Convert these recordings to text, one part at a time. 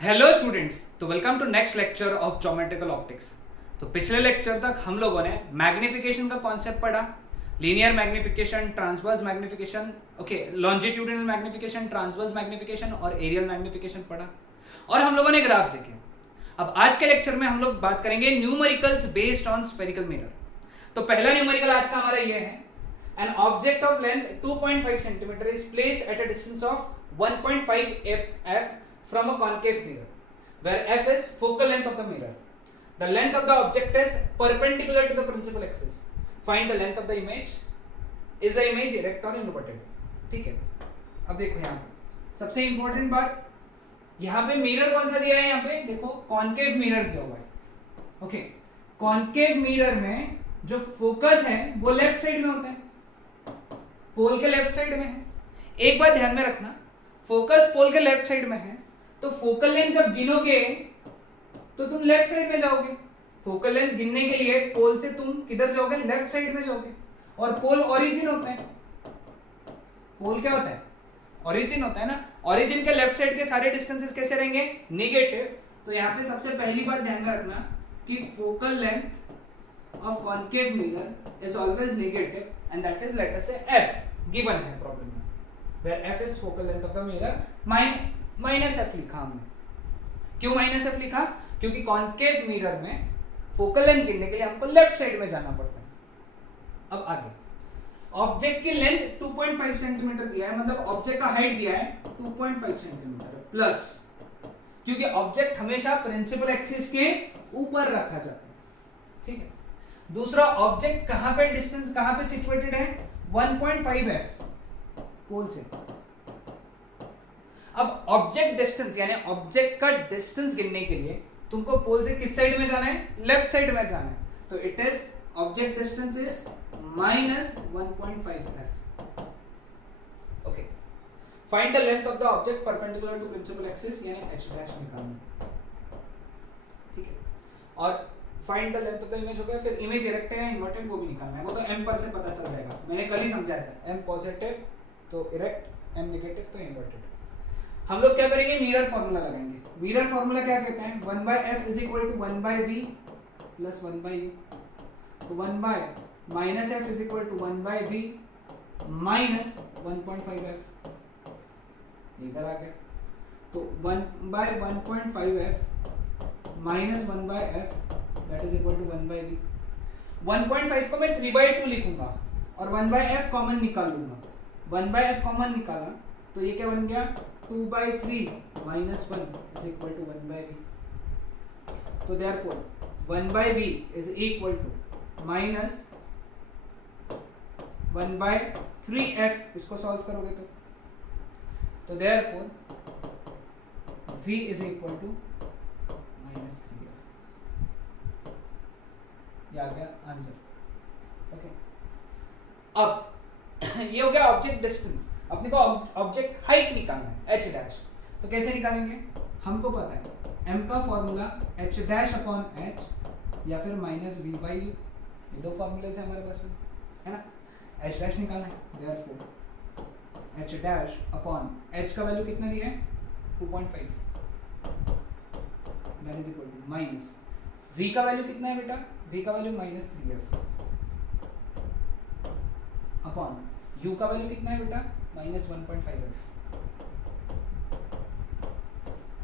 Hello students, तो welcome to next lecture of geometrical optics. तो पिछले लेक्चर तक हम लोगों ने मैग्निफिकेशन का कॉन्सेप्ट पढ़ा, linear magnification, transverse magnification, longitudinal magnification, transverse magnification और एरियल मैग्निफिकेशन पढ़ा, और हम लोगों ने ग्राफ सीखे। अब आज के लेक्चर में हम लोग बात करेंगे numericals based on spherical mirror. तो पहला न्यूमेरिकल आज का हमारा ये है, an object of length 2.5 centimetre is placed at a distance of 1.5 f from a concave mirror, where f is focal length of the mirror. The length of the object is perpendicular to the principal axis. Find the length of the image. Is the image erect or inverted? ठीक है। अब देखो यहाँ पे सबसे important बात, यहाँ पे मिरर कौन सा दिया है? यहाँ पे देखो कॉन्केव मिरर दिया हुआ है। ओके, कॉन्केव मिरर में जो फोकस है वो लेफ्ट साइड में होता है, पोल के लेफ्ट साइड में है। एक बात ध्यान में रखना, फोकस पोल के लेफ्ट साइड में है तो फोकल लेंथ जब गिनोगे तो तुम लेफ्ट साइड में जाओगे। फोकल लेंथ गिनने के लिए पोल से तुम किधर जाओगे? लेफ्ट साइड में जाओगे। और पोल ओरिजिन होता है। पोल क्या होता है? ओरिजिन होता है ना। ओरिजिन के लेफ्ट साइड के सारे डिस्टेंसेस कैसे रहेंगे? नेगेटिव। तो यहाँ पे सबसे पहली बात ध्यान में रखना कि focal length of concave mirror is always negative and that is let us से f गिवन है प्रॉब्लम में, where f is focal length of the mirror. Minus F लिखा हमने। क्यों माइनस एफ लिखा? क्योंकि कॉन्केव मिरर में फोकल लेंथ गिनने के लिए हमको लेफ्ट साइड में जाना पड़ता है। अब आगे, ऑब्जेक्ट की लेंथ 2.5 सेंटीमीटर दिया है, मतलब ऑब्जेक्ट का हाइट दिया है 2.5 सेंटीमीटर प्लस, क्योंकि ऑब्जेक्ट हमेशा प्रिंसिपल एक्सिस के ऊपर रखा जाता है। ठीक है। दूसरा, ऑब्जेक्ट कहां पे डिस्टेंस कहां पे सिचुएटेड है? 1.5 f पोल से। अब ऑब्जेक्ट डिस्टेंस यानी ऑब्जेक्ट का डिस्टेंस गिनने के लिए तुमको पोल से किस साइड में जाना है? लेफ्ट साइड में जाना है। तो it is object distance is minus 1.5 f। Okay, find the length of the object perpendicular to principal axis यानी h डैश निकालना। ठीक है। और find the length of the image हो गया, फिर इमेज इरेक्ट है या इन्वर्टेड वो भी निकालना है। वो तो m पर से पता चल जाएगा, मैंने कल ही समझाया था। m पॉजिटिव तो इरेक्ट, m नेगेटिव तो इन्वर्टेड। हम लोग क्या करेंगे? मिरर फॉर्मूला लगाएंगे। मिरर फॉर्मूला क्या कहते हैं? 1/f is equal to 1/v plus 1/u। तो 1 minus f is equal to 1/v minus 1.5f। इधर आ गया तो 1/1.5f minus 1/f that is equal to 1/v। 1.5 को मैं 3/2 लिखूंगा और 1/f कॉमन निकाल लूंगा। 1/f कॉमन निकाला तो ये क्या बन गया? 2/3 minus 1 is equal to 1/v. So therefore 1/v is equal to minus 1/3f। इसको सॉल्व करोगे तो therefore v is equal to minus 3f। ये आ गया आंसर। ओके, अब ये हो गया ऑब्जेक्ट डिस्टेंस। अपने को ऑब्जेक्ट हाइट निकालना है h डैश। तो कैसे निकालेंगे? हमको पता है m का formula h dash upon h या फिर माइनस v बाई u। ये दो फॉर्मूले से हमारे पास में है ना। h डैश निकालना है, therefore h dash upon h का वैल्यू कितना दिया है? 2.5 that is equal to minus v का वैल्यू कितना है बेटा? v का value minus 3f upon u का वैल्यू कितना है बेटा? Minus 1.5f।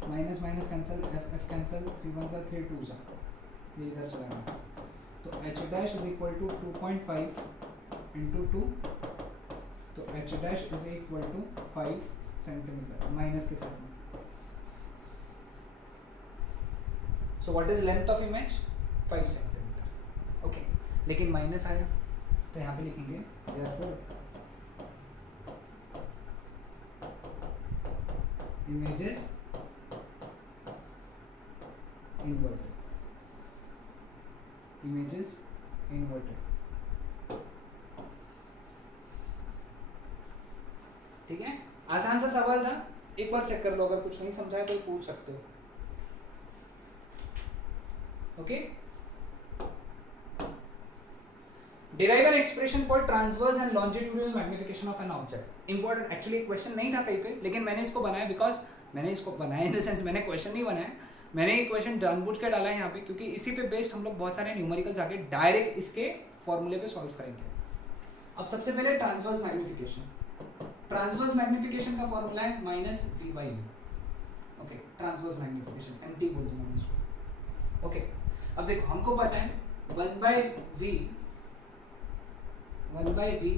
Minus minus cancel, f cancel, 3 1 3 2 ये इधर चला गया। तो h dash is equal to 2.5 into 2, तो h dash is equal to 5 centimetre minus के साथ में। So what is length of image? 5 centimetre. Okay, लेकिन माइनस आया तो यहाँ पे लिखेंगे therefore images inverted। images inverted। ठीक है, आसान सा सवाल था, एक बार चेक कर लो, अगर कुछ नहीं समझाया तो पूछ सकते हो। Okay, derive an expression for transverse and longitudinal magnification of an object. Important, actually question नहीं था कहीं पे, लेकिन मैंने इसको बनाया बिकॉज मैंने इसको बनाया इन द सेंस मैंने क्वेश्चन नहीं बनाया, मैंने ये क्वेश्चन जानबूझ के डाला है यहाँ पे, क्योंकि इसी पे बेस्ड हम लोग बहुत सारे न्यूमेरिकल्स आके डायरेक्ट इसके फॉर्मूले पे सॉल्व करेंगे। अब सबसे पहले ट्रांसवर्स मैग्निफिकेशन। ट्रांसवर्स मैग्निफिकेशन का फॉर्मूला है minus V by U. Okay, transverse magnification MT बोल दूंगा मैं इसको। ओके, अब देखो हमको पता है 1 by V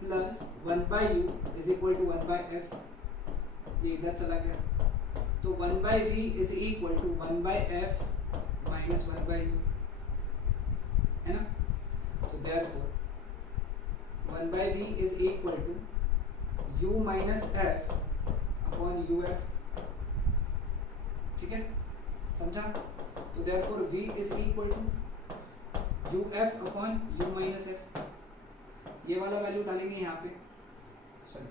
plus 1 by U is equal to 1 by F. ये इधर चला गया, तो 1 by V is equal to 1 by F minus 1 by U, है ना। तो therefore 1 by V is equal to u minus F upon U F. ठीक है, समझा। तो therefore v is equal to U F upon you minus F. ये वाला value डालेंगे यहाँ पे, सॉरी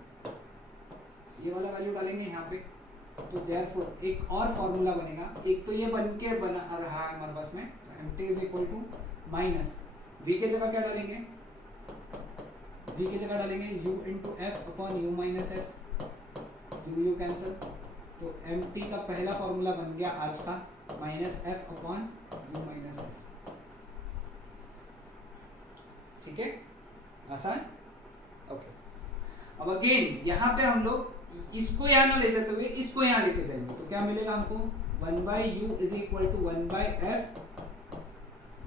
ये वाला वैल्यू डालेंगे यहाँ पे। तो देयरफॉर एक और फॉर्मूला बनेगा, एक तो ये बन के बना रहा है हमारे पास में, M T is equal to minus V के जगह क्या डालेंगे, v की जगह डालेंगे u into F upon you minus F, U cancel. तो mt का पहला फॉर्मूला बन गया आज का minus F upon you minus F. ठीक है, आसान। ओके, अब अगेन यहाँ पे हम लोग इसको यहाँ ना ले जाते हुए इसको यहाँ लेके जाएंगे, तो क्या मिलेगा हमको 1 by U is equal to 1 by F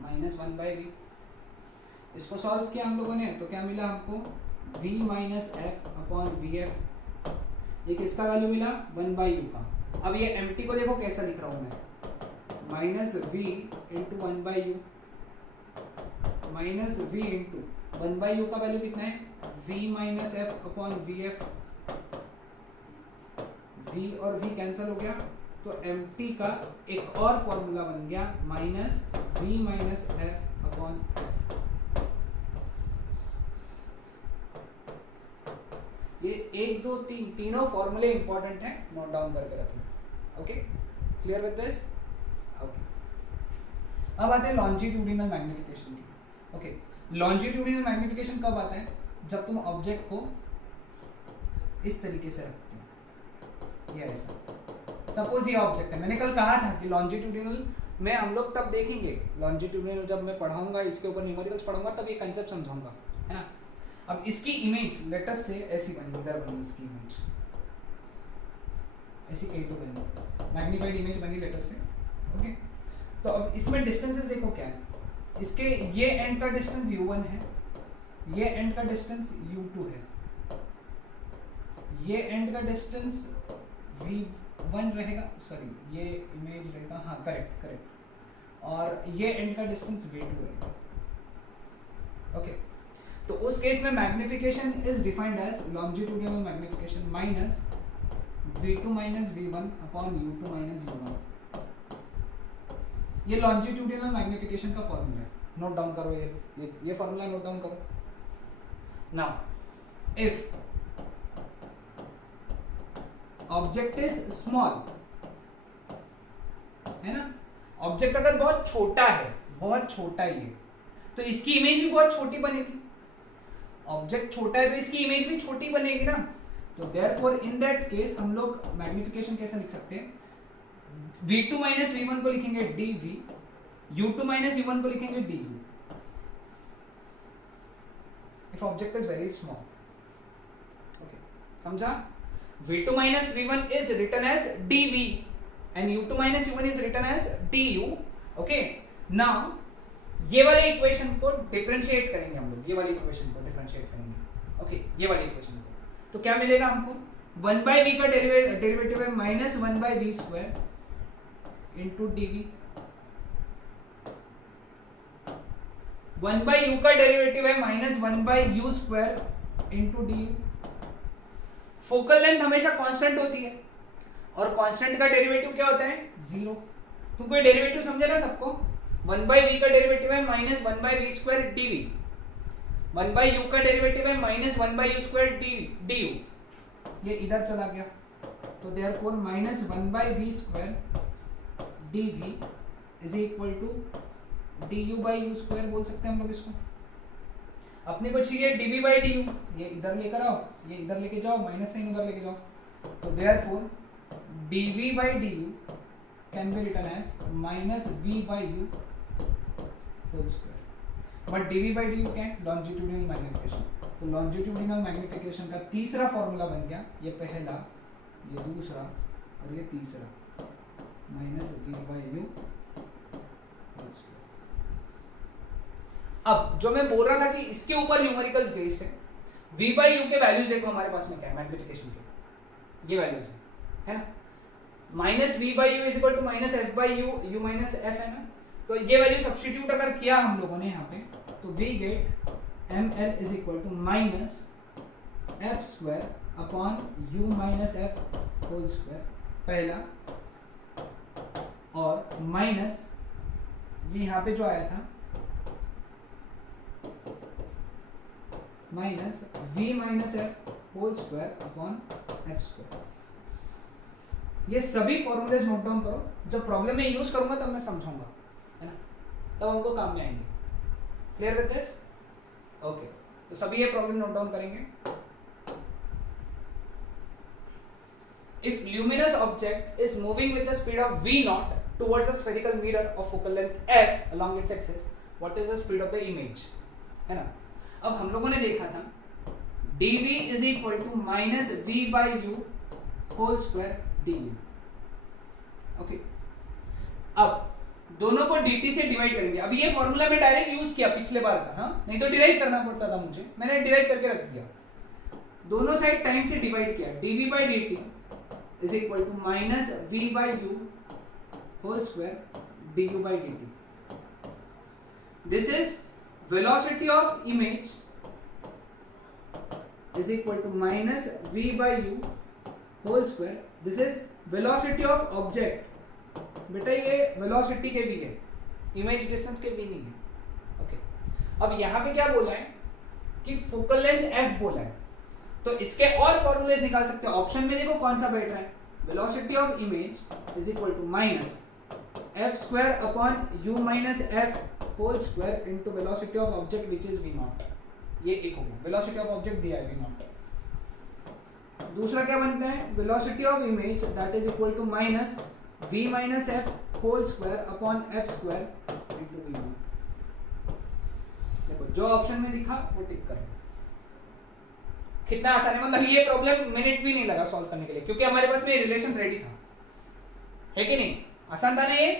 minus 1 by V. इसको सॉल्व किया हम लोगों ने, तो क्या मिला हमको v minus F upon V F. ये किसका वैल्यू मिला, 1 बाई यू का। अब ये एम को देखो कैसा लिख रहा हूं मैं, minus V into 1 by U, minus V into 1 by U का वैल्यू कितना है, v minus F upon V F. v और v कैंसिल हो गया, तो एम का एक और फॉर्मूला बन गया minus v minus F upon F. ये 1 2 3 तीनों फॉर्मूले इंपॉर्टेंट है, नोट डाउन करके रखना। Okay, clear with this. Okay, अब आते हैं लॉन्जिट्यूडिनल मैग्निफिकेशन की। ओके, लॉन्जिट्यूडिनल मैग्निफिकेशन कब आता है, जब तुम ऑब्जेक्ट को इस तरीके से रखते हो, ये ऐसा। सपोज ये ऑब्जेक्ट है, मैंने कल कहा था कि लॉन्जिट्यूडिनल में हम लोग तब देखेंगे, लॉन्जिट्यूडिनल जब मैं पढ़ाऊंगा, इसके ऊपर न्यूमेरिकल्स पढ़ाऊंगा, तब ये कंसेप्ट समझाऊंगा, है ना। अब इसकी इमेज लेटस से ऐसी बनी, इधर बनी इसकी इमेज, ऐसी कहीं तो बनी, मैग्नीफाइड इमेज बनी लेटस से। ओके, तो अब इसमें डिस्टेंसेस देखो क्या है, इसके ये एंड का डिस्टेंस u1 है, ये एंड का डिस्टेंस u2 है, ये एंड का डिस्टेंस v1 रहेगा, सॉरी ये इमेज रहेगा, हाँ करेक्ट करेक्ट, और ये एंड का डिस्टेंस v2 रहेगा। ओके, तो उस केस में magnification is defined as longitudinal magnification minus v2 minus v1 upon u2 minus u1। ये लॉन्जिट्यूडिनल मैग्निफिकेशन का फॉर्मूला है, नोट डाउन करो, ये फॉर्मूला नोट डाउन करो। Now if object is small, है ना, ऑब्जेक्ट अगर बहुत छोटा है, बहुत छोटा ही है, तो इसकी इमेज भी बहुत छोटी बनेगी। ऑब्जेक्ट छोटा है तो इसकी इमेज भी छोटी बनेगी ना। तो देयरफॉर इन दैट केस हम लोग मैग्निफिकेशन कैसे लिख सकते हैं, v2 माइनस v1 को लिखेंगे dv, u2 माइनस u1 को लिखेंगे du, if object is very small. Okay, समझा। v2 minus v1 is written as dv and u2 minus u1 is written as du। Okay, now ये वाले equation को differentiate करेंगे हम लोग, ये वाली इक्वेशन को डिफरेंशिएट करेंगे। ओके, ये वाली इक्वेशन को, तो क्या मिलेगा हमको, 1 बाई वी का डेरिवेटिव है minus 1 by V square into DV, 1 by U का डेरिवेटिव है minus 1 by U square into D U. Focal length हमेशा कांस्टेंट होती है और कांस्टेंट का डेरिवेटिव क्या होता है, 0। तुम कोई डेरिवेटिव समझे ना सबको, 1 बाई वी का डेरिवेटिव है minus 1 by V square DV, 1 by U का डेरिवेटिव है minus 1 by U square D U, ये इधर चला गया, तो therefore minus 1 by V square DV is equal to D U by U square बोल सकते हैं हम लोग इसको। अपने को चाहिए dv by du, ये इधर लेकर आओ, ये इधर लेके जाओ, माइनस साइन उधर लेके जाओ, तो therefore dv by du can be written as minus v by u whole square, but dv by du क्या है, लॉन्जिट्यूडिनल मैग्निफिकेशन, तो लॉन्जिट्यूडिनल मैग्निफिकेशन का तीसरा फॉर्मूला बन गया, ये पहला, ये दूसरा और ये तीसरा, minus v by u whole square. अब जो मैं बोल रहा था कि इसके ऊपर न्यूमेरिकल्स बेस्ड है, v by u के वैल्यूज देखो हमारे पास में क्या है मैग्निफिकेशन के, ये वैल्यूज है ना, minus v by u is equal to minus f by u, u minus f है ना, तो ये वैल्यू सब्स्टिट्यूट अगर किया हम लोगों ने यहाँ पे, तो we get ml is equal to minus f square upon u minus f whole square पहला, और माइनस ये यहाँ पे जो आया था minus v minus F whole square upon F square. ये सभी फॉर्मूलेज नोट डाउन करो, जब प्रॉब्लम में यूज करूंगा तब मैं समझाऊंगा, है ना, तब हमको काम में आएंगे। Clear with this? ओके, तो सभी ये प्रॉब्लम नोट डाउन करेंगे। If luminous object is moving with the speed of v naught towards a spherical mirror of focal length f along its axis, what is the speed of the image? है ना, अब हम लोगों ने देखा था dv is equal to minus v by u whole square du। Okay, अब दोनों को dt से डिवाइड करेंगे। अब ये फॉर्मूला में डायरेक्ट यूज किया पिछले बार का, हाँ, नहीं तो डिराइव करना पड़ता था मुझे, मैंने डिराइव करके रख दिया, दोनों साइड टाइम से डिवाइड किया, dv by dt is equal to minus v by u whole square du by dt। This is velocity of image is equal to minus v by u whole square, this is velocity of object, बेटा ये velocity के v है, image distance के v नहीं है। Okay, अब यहाँ पे क्या बोला है कि focal length f बोला है, तो इसके और फॉर्मूलेज निकाल सकते हो। ऑप्शन में देखो कौन सा बैठ रहा है, velocity of image is equal to minus F square upon you minus F whole square into velocity of object which is V naught. ये एक हो गया, वेलोसिटी ऑफ ऑब्जेक्ट दिया है वी नॉट। दूसरा क्या बनता है, velocity of image that is equal to minus V minus F whole square upon F square into V naught. देखो जो ऑप्शन में दिखा वो टिक करो। कितना आसान है, मतलब ये प्रॉब्लम मिनट भी नहीं लगा सॉल्व करने के लिए, क्योंकि हमारे पास में रिलेशन रेडी था, है कि नहीं? आसान था ना ये?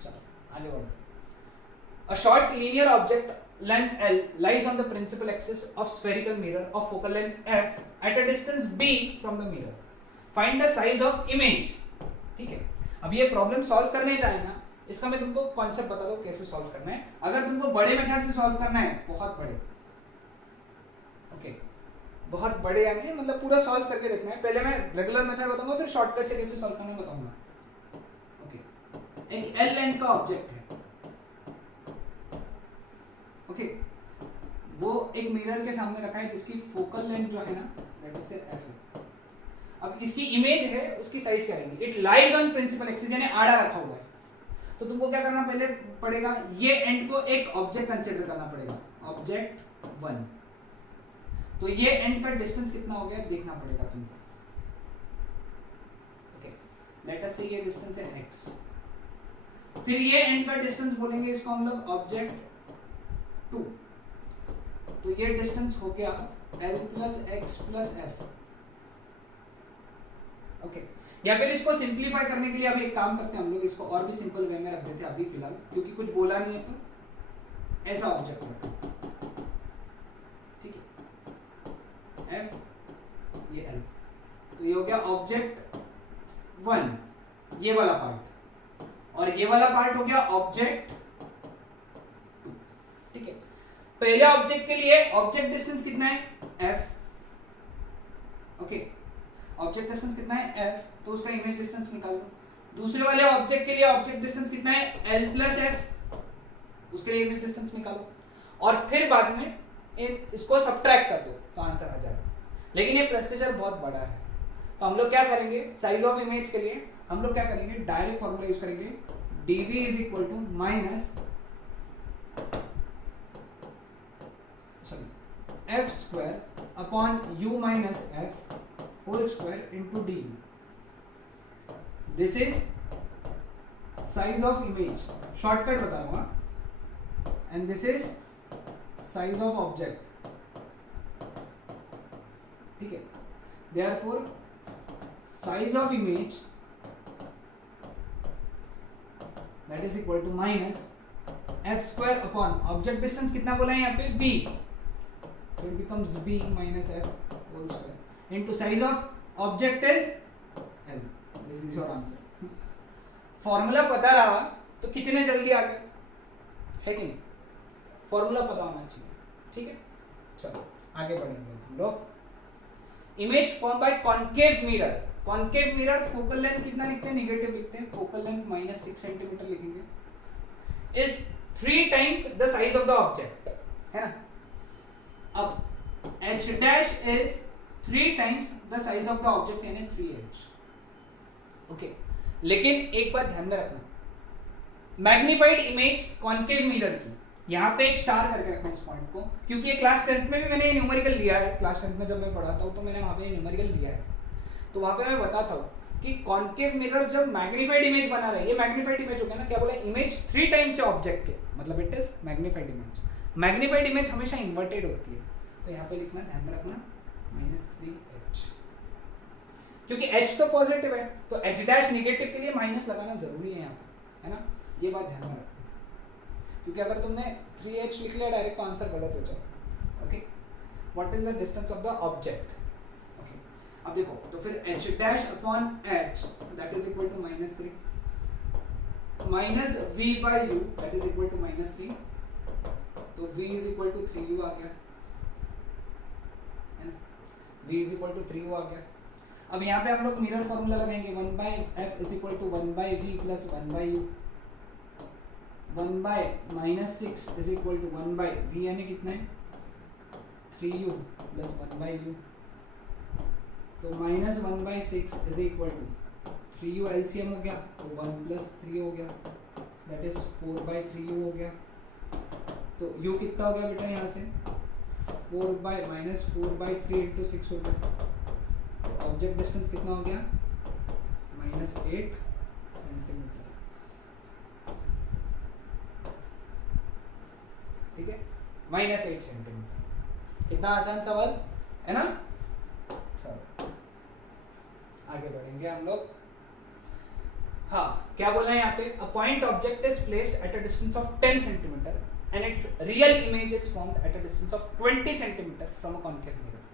चलो आगे बढ़ते। A short linear object length L lies on the principal axis of spherical mirror of focal length f at a distance b from the mirror. Find the size of image। ठीक है, अब ये प्रॉब्लम सॉल्व करने जाए ना, इसका मैं तुमको कॉन्सेप्ट बता दूं कैसे सॉल्व करना है। अगर तुमको बड़े मेथड से सॉल्व करना है, बहुत बड़े, ओके, बहुत बड़े यानी मतलब पूरा सॉल्व करके देखना है। पहले मैं रेगुलर मेथड बताऊंगा, फिर शॉर्टकट से कैसे सॉल्व करना बताऊंगा। ओके, एक एल लेंथ का ऑब्जेक्ट है, ओके, वो एक मिरर के सामने रखा है जिसकी फोकल लेंथ जो है ना दैट इज एफ है। अब इसकी इमेज है, उसकी साइज क्या रहेगी, it lies on principal axis यानी आड़ा रखा हुआ है। तो तुमको क्या करना पहले पड़ेगा, ये एंड को एक ऑब्जेक्ट कंसीडर करना पड़ेगा, ऑब्जेक्ट 1। तो ये एंड का डिस्टेंस कितना हो गया देखना पड़ेगा तुमको। ओके, लेट अस से ये डिस्टेंस है x, फिर ये एंड का डिस्टेंस बोलेंगे इसको हम लोग ऑब्जेक्ट 2। तो ये डिस्टेंस हो गया l plus x plus F. Okay, या फिर इसको सिंप्लीफाई करने के लिए अभी एक काम करते हैं हम लोग, इसको और भी सिंपल वे में रख देते हैं अभी फिलहाल, क्योंकि कुछ बोला नहीं है तो ऐसा ऑब्जेक्ट रखते हैं, ठीक है, f ये l, तो ये हो गया ऑब्जेक्ट 1 ये वाला पार्ट, और ये वाला पार्ट हो गया ऑब्जेक्ट 2। ठीक है, पहले ऑब्जेक्ट के लिए ऑब्जेक्ट डिस्टेंस कितना है f, ओके, ऑब्जेक्ट डिस्टेंस कितना है f, तो उसका इमेज डिस्टेंस निकालो। दूसरे वाले ऑब्जेक्ट के लिए ऑब्जेक्ट डिस्टेंस कितना है l प्लस एफ, उसके लिए इमेज डिस्टेंस निकालो, और फिर बाद में इसको सब्ट्रैक्ट कर दो तो आंसर आ जाएगा। लेकिन ये प्रोसीजर बहुत बड़ा है, तो हम लोग क्या करेंगे, साइज ऑफ इमेज के लिए हम लोग क्या करेंगे, डायरेक्ट फॉर्मूला यूज करेंगे, dv is equal to minus F square upon you minus F whole square into D u. This is size of image, shortcut बताऊंगा, and this is size of object. ठीक है, therefore size of image that is equal to minus F square upon object distance कितना बोला है यहाँ पे b, so it becomes b minus f whole square into size of object is l. This is your answer. Formula पता रहा तो कितने जल्दी आ गए, है कि नहीं? फॉर्मूला पता होना चाहिए. ठीक है, चलो आगे बढ़ेंगे हम लोग. Image form by concave mirror. Concave mirror focal length कितना लिखते हैं, निगेटिव लिखते हैं, फोकल लेंथ -6 सेंटीमीटर लिखेंगे. Is 3 times the size of the object, है ना. अब h dash is 3 times the size of the object यानी 3h. ओके, लेकिन एक बात ध्यान में रखना, मैग्नीफाइड इमेज कॉन्केव मिरर की, यहाँ पे एक स्टार करके रखना इस पॉइंट को, क्योंकि ये क्लास 10th में भी मैंने न्यूमेरिकल लिया है. क्लास 10th में जब मैं पढ़ाता हूँ तो मैंने वहाँ पे न्यूमेरिकल लिया है. तो वहाँ पे मैं बताता हूँ कि कॉन्केव मिरर जब मैग्नीफाइड इमेज बना रहा है, ये मैग्नीफाइड इमेज हो गया ना, क्या बोला, इमेज 3 टाइम्स से ऑब्जेक्ट के, मतलब it is magnified image. Magnified image हमेशा इन्वर्टेड होती है, तो यहाँ पे लिखना, ध्यान में रखना -3h, क्योंकि h तो पॉजिटिव है तो h डैश निगेटिव के लिए माइनस लगाना जरूरी है यहाँ पे, है ना. ये बात ध्यान में रखना, क्योंकि अगर तुमने 3h लिख लिया डायरेक्ट तो आंसर गलत हो जाएगा. Okay, what is the distance of the object. अब देखो, तो फिर h dash upon h that is equal to -3 minus v by u that is equal to -3, तो v is equal to 3u आ गया, है ना. v is equal to 3u आ गया. अब यहाँ पे हम लोग मिरर फॉर्मूला लगाएंगे, 1 by f is equal to 1 by v plus 1 by u. 1 by -6 is equal to 1 by v यानी कितना है 3u प्लस 1 बाय u, तो -1 by 6 is equal to 3u LCM हो गया, तो 1 प्लस 3 हो गया, दैट इज 4 बाय 3u हो गया. तो u कितना हो गया बेटा यहाँ से 4 बाय -4/3 इंटू 6 हो गया, तो ऑब्जेक्ट डिस्टेंस कितना हो गया -8 सेंटीमीटर. ठीक है, -8 सेंटीमीटर. कितना आसान सवाल है ना. चलो आगे बढ़ेंगे हम लोग. हाँ, क्या बोला है यहाँ पे, a point object is placed at a distance of 10 centimetre and its real image is formed at a distance of 20 centimeter from a concave mirror.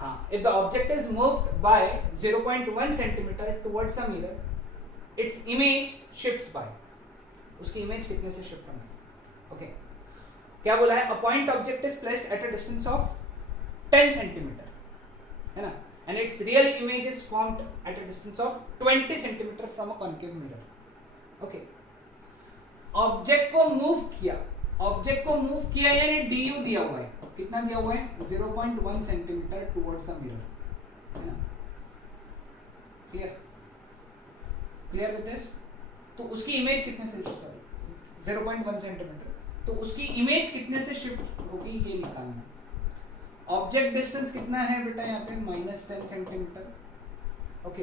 हाँ, if the object is moved by 0.1 centimeter towards the mirror, its image shifts by. उसकी image कितने से shift होना है. Okay, क्या बोला है, a point object is placed at a distance of 10 centimeter, है ना, and its real image is formed at a distance of 20 centimeter from a concave mirror. Okay, object को मूव किया यानी du दिया हुआ है, कितना दिया हुआ है 0.1 सेंटीमीटर टुवर्ड्स द मिरर, है ना. Clear with this. तो उसकी इमेज कितने से शिफ्ट होगी 0.1 सेंटीमीटर, तो उसकी इमेज कितने से शिफ्ट होगी ये निकालना. ऑब्जेक्ट डिस्टेंस कितना है बेटा यहाँ पे -10 सेंटीमीटर. ओके,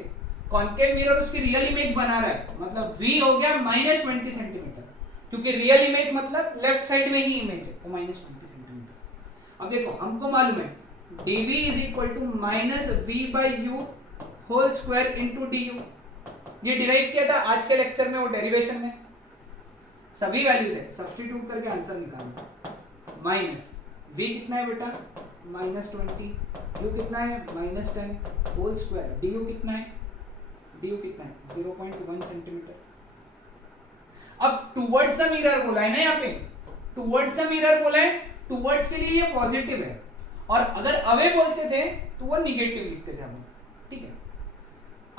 कॉन्केव मिरर उसकी रियल इमेज बना रहा है, मतलब v हो गया -20 सेंटीमीटर, क्योंकि रियल इमेज मतलब लेफ्ट साइड में ही इमेज है, तो -20 सेंटीमीटर. अब देखो, हमको मालूम है dv is equal to -v/u whole square into du. ये डिराइव किया था आज के लेक्चर में, वो डेरिवेशन में सभी वैल्यूज है, सब्स्टिट्यूट करके आंसर निकालना. माइनस v कितना है बेटा -20, u कितना है -10 होल स्क्वायर, du कितना है 0.1 सेंटीमीटर. अब टुवर्ड्स द मिरर बोला है ना, यहाँ पे टुवर्ड्स द मिरर बोला है, टुवर्ड्स के लिए ये पॉजिटिव है, और अगर अवे बोलते थे तो वो निगेटिव लिखते थे हम. ठीक है,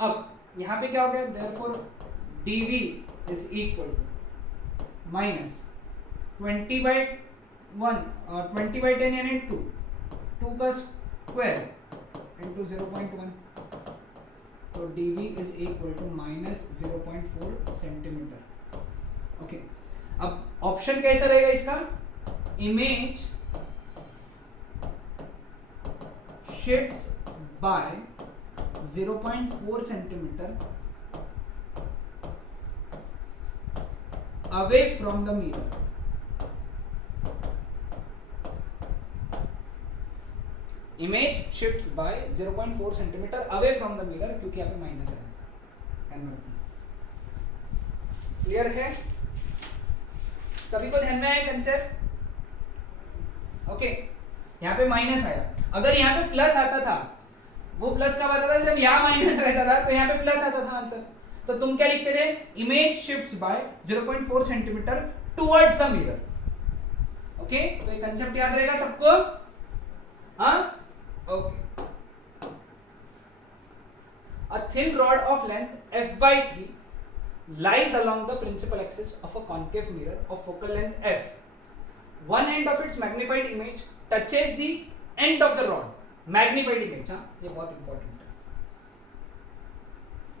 अब यहाँ पे क्या हो गया, therefore dv is equal to -20/10 यानी 2 का स्क्वायर इंटू 0.1, तो dv is equal to -0.4 centimetre. Okay, अब ऑप्शन कैसा रहेगा इसका, image shifts by 0.4 centimeter away from the mirror. Image shifts by 0.4 centimeter away from the mirror, क्योंकि यहाँ पे माइनस है. क्लियर है? सभी को ध्यान में आया कंसेप्ट? ओके. यहाँ पे माइनस आया. अगर यहाँ पे प्लस आता था, वो प्लस कब आता था? जब यहाँ माइनस रहता था, तो यहाँ पे प्लस आता था आंसर. तो तुम क्या लिखते थे? Image shifts by 0.4 centimetre towards the mirror. Okay, तो ये कंसेप्ट याद रहेगा सबको? हाँ, okay. A thin rod of length f/3 lies along the principal axis of a concave mirror of focal length f. One end of its magnified image touches the end of the rod. Magnified image, हाँ, ये बहुत important है.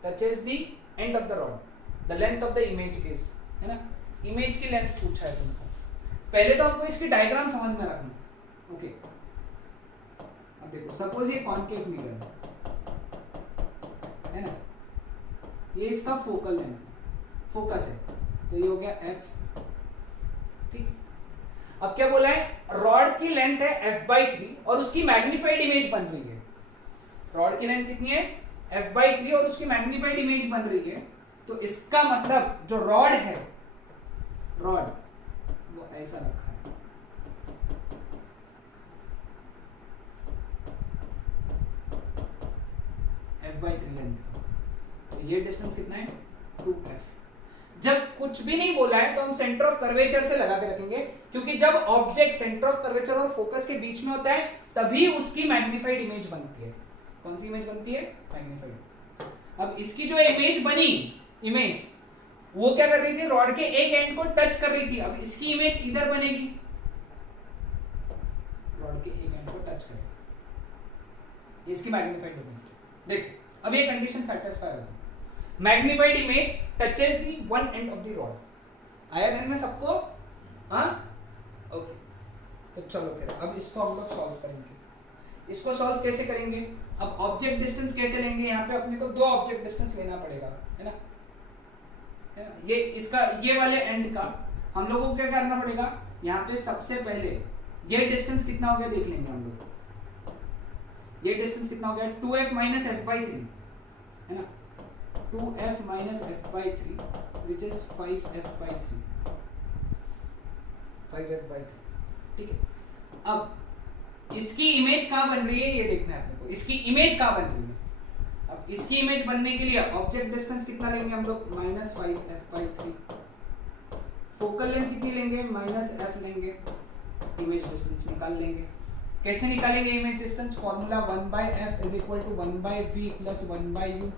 Touches the end of the rod. The length of the image is, है ना? Image की length पूछा है तुमको. पहले तो हमको इसकी डायग्राम समझ में रखना. ओके. अब देखो, सपोज ये कॉन्केव मिरर है ना, ये इसका फोकल लेंथ, फोकस है, तो ये हो गया f. ठीक. अब क्या बोला है? रॉड की लेंथ है f/3 और उसकी मैग्नीफाइड इमेज बन रही है. रॉड की लेंथ कितनी है? f/3 और उसकी मैग्नीफाइड इमेज बन रही है. तो इसका मतलब जो रॉड है, रॉड वो ऐसा रखा है. f/3 length. तो ये डिस्टेंस कितना है? 2f. जब कुछ भी नहीं बोला है तो हम सेंटर ऑफ कर्वेचर से लगा के रखेंगे, क्योंकि जब ऑब्जेक्ट सेंटर ऑफ कर्वेचर और फोकस के बीच में होता है तभी उसकी मैग्नीफाइड इमेज बनती है. कौन सी इमेज बनती है? मैग्नीफाइड. अब इसकी जो इमेज बनी, इमेज वो क्या कर रही थी? रॉड के एक एंड को टच कर रही थी. अब इसकी इमेज इधर बनेगी, रॉड के एक एंड को टच करेगी. इसकी मैग्नीफाइड इमेज. देखो, अब ये कंडीशन सैटिस्फाई होगी. Magnified image touches the one end of the rod. आया ध्यान में सबको? हाँ, ओके. तो चलो फिर अब इसको हम लोग सॉल्व करेंगे. इसको सॉल्व कैसे करेंगे? अब ऑब्जेक्ट डिस्टेंस कैसे लेंगे? यहाँ पे अपने को दो ऑब्जेक्ट डिस्टेंस लेना पड़ेगा, है ना? ये इसका, ये वाले एंड का हम लोगों को क्या करना पड़ेगा? यहाँ पे सबसे पहले ये डिस्टेंस कितना हो गया देख लेंगे हम लोग. ये डिस्टेंस कितना हो गया? 2f माइनस f/3, है ना? 2f minus f/3 which is 5f/3. 5f/3. ठीक है. अब इसकी इमेज कहाँ बन रही है ये देखना है अपने को. इसकी इमेज कहाँ बन रही है? अब इसकी इमेज बनने के लिए ऑब्जेक्ट डिस्टेंस कितना लेंगे हम लोग? Minus 5f/3. फोकल लेंथ कितनी लेंगे? माइनस f लेंगे. इमेज डिस्टेंस निकाल लेंगे. कैसे निकालेंगे image distance? Formula 1/f is equal to 1/v plus 1/u.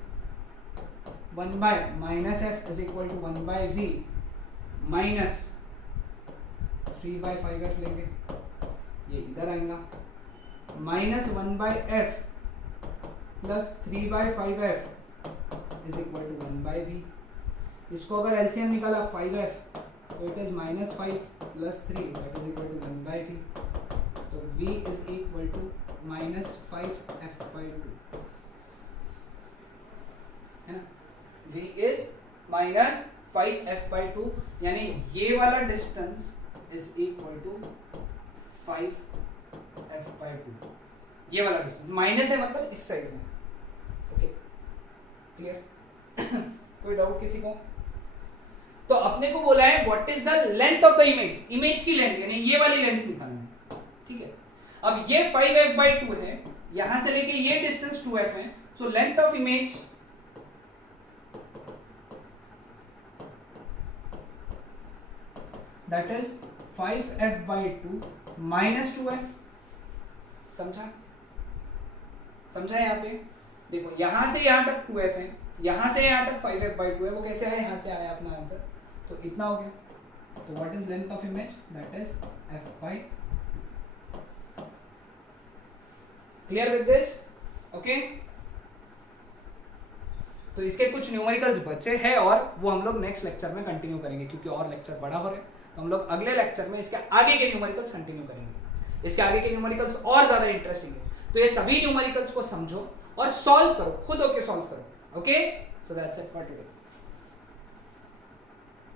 1/-f is equal to 1/v minus 3/5f लेंगे. ये इधर आएगा. Minus 1/f plus 3/5f is equal to 1/v. इसको अगर एलसीएम निकाला 5f तो it is minus 5 plus 3 that is equal to 1/v. तो v is equal to minus 5f/2, है ना? v इज माइनस 5f/2, यानी ये वाला distance is equal to 5f/2. ये वाला डिस्टेंस माइनस है मतलब इस साइड में. Okay, clear? कोई डाउट किसी को? तो अपने को बोला है what is the length of the image. Image की लेंथ यानी ये वाली लेंथ निकालना है. ठीक है. अब ये 5f/2 है, यहां से लेके ये डिस्टेंस 2f है. So length of image that is 5f/2 minus 2f. समझा? समझा? यहाँ पे देखो, यहां से यहां तक 2f है, यहां से यहां तक 5f/2 है. वो कैसे आया? यहां से आया अपना आंसर. तो इतना हो गया. तो what is length of image? That is f/2. Clear with this? Okay. तो इसके कुछ न्यूमेरिकल्स बचे हैं और वो हम लोग नेक्स्ट लेक्चर में कंटिन्यू करेंगे, क्योंकि और लेक्चर बड़ा हो रहा है. तो हम लोग अगले लेक्चर में इसके आगे के न्यूमेरिकल्स कंटिन्यू करेंगे. इसके आगे के न्यूमेरिकल्स और ज्यादा इंटरेस्टिंग है. तो ये सभी न्यूमेरिकल्स को समझो और सॉल्व करो, खुद होके सॉल्व करो. Okay, so that's it for today.